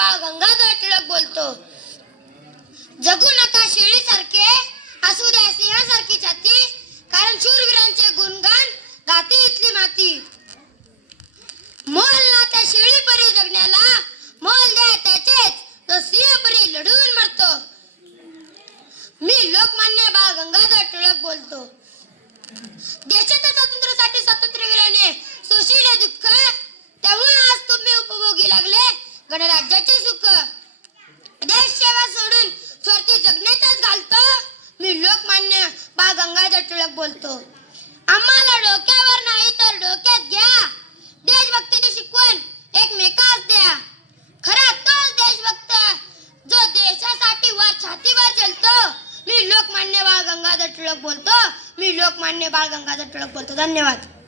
बाळ गंगाधर टिळक बोलतो. जगू नका शेळीसारखे, असू द्या सिंहासारखी छाती, कारण शूरवीरांचे गुणगान गाती इथली माती. मोल ना त्या शेळीपरी जगण्याला, मोल द्या त्याचेच तो सिंहपरी लढून मरतो. मी लोकमान्य बाळ गंगाधर टिळक बोलतो. देशाच्या स्वातंत्र्यासाठी स्वातंत्र्यवीराने सोशिले दुःख, त्यामुळे आज तुम्ही उपभोगी लागले गणराज्याचे सुख. देश सेवा सोडून स्वार्थी जगण्यातच घालतो. मी लोकमान्य बाळ गंगाधर टिळक बोलतो. आम्हाला डोक्यावर नाही तर डोक्यात घ्या, देशभक्तीची शिकवण एकमेकास द्या. खरा तोच देशभक्त जो देशासाठी वर छातीवर जलतो. मी लोकमान्य बाळ गंगाधर टिळक बोलतो. मी लोकमान्य बाळ गंगाधर टिळक बोलतो. धन्यवाद.